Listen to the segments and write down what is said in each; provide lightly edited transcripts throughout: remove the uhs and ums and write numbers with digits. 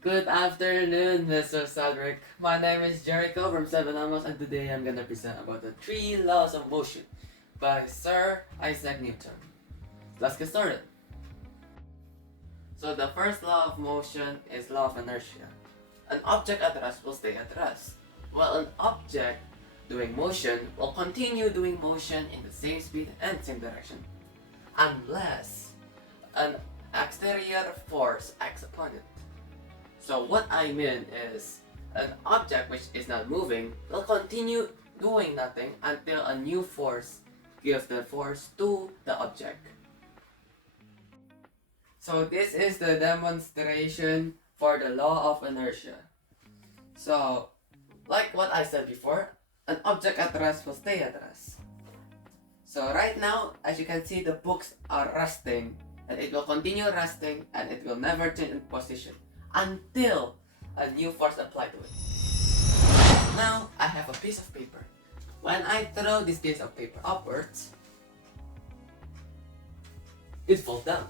Good afternoon, Mr. Cedric. My name is Jericho from 7 Amos, and today I'm gonna present about the 3 laws of motion by Sir Isaac Newton. Let's get started. So the first law of motion is law of inertia. An object at rest will stay at rest, while an object doing motion will continue doing motion in the same speed and same direction, unless an exterior force acts upon it. So what I mean is, an object which is not moving will continue doing nothing until a new force gives the force to the object. So this is the demonstration for the law of inertia. So, like what I said before, an object at rest will stay at rest. So right now, as you can see, the books are resting, and it will continue resting, and it will never change in position until a new force applied to it. Now, I have a piece of paper. When I throw this piece of paper upwards, it falls down.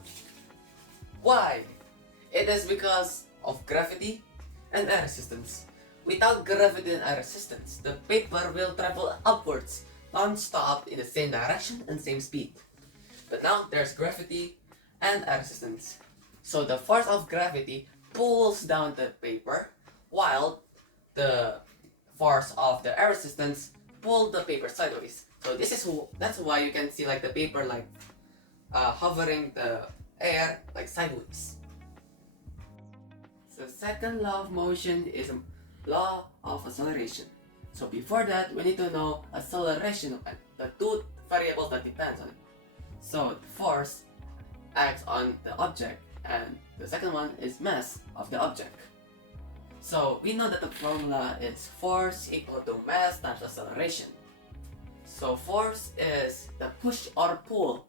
Why? It is because of gravity and air resistance. Without gravity and air resistance, the paper will travel upwards non-stop in the same direction and same speed. But now there's gravity and air resistance. So the force of gravity pulls down the paper, while the force of the air resistance pulls the paper sideways. So that's why you can see like the paper like hovering the air like sideways. The second law of motion is a law of acceleration. So before that, we need to know acceleration and the two variables that depends on it. So the force acts on the object, and the second one is mass of the object. So we know that the formula is force equal to mass times acceleration. So force is the push or pull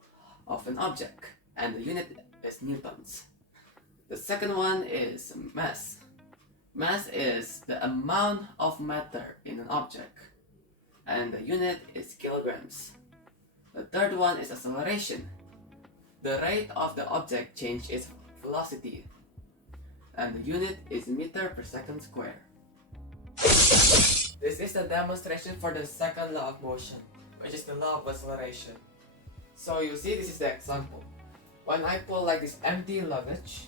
of an object, and the unit is newtons. The second one is mass. Mass is the amount of matter in an object, and the unit is kilograms. The third one is acceleration. The rate of the object change is velocity, and the unit is meter per second square. This is the demonstration for the second law of motion, which is the law of acceleration. So you see, this is the example. When I pull like this empty luggage,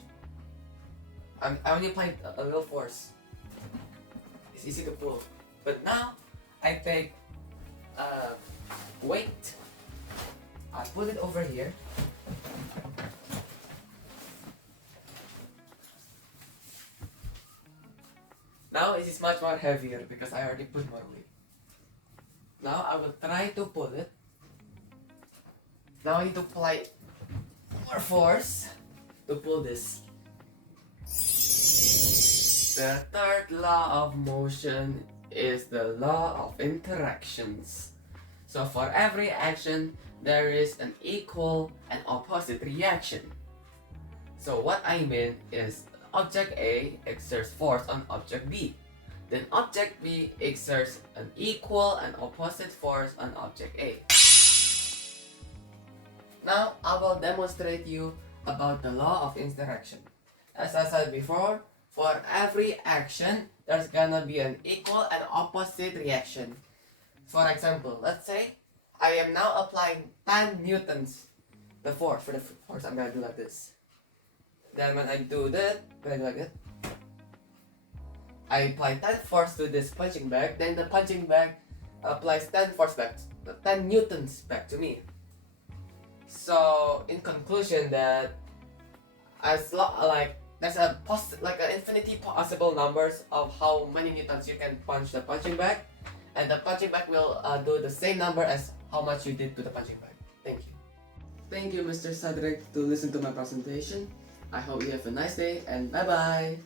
I only apply a little force. It's easy to pull. But now, I take weight, I put it over here, now it is much more heavier because I already put more weight. Now I will try to pull it. Now I need to apply more force to pull this. The third law of motion is the law of interactions. So for every action, there is an equal and opposite reaction. So what I mean is, object A exerts force on object B. Then object B exerts an equal and opposite force on object A. Now I will demonstrate you about the law of interaction. As I said before, for every action, there's gonna be an equal and opposite reaction. For example, let's say I am now applying 10 newtons the force. For the force, I'm gonna do like this. Then when I do that, like that, I apply 10 force to this punching bag. Then the punching bag applies 10 force back, 10 newtons back to me. So in conclusion, that there's an infinity possible numbers of how many newtons you can punch the punching bag, and the punching bag will do the same number as how much you did to the punching bag. Thank you. Thank you, Mr. Cedric, to listen to my presentation. I hope you have a nice day, and bye bye.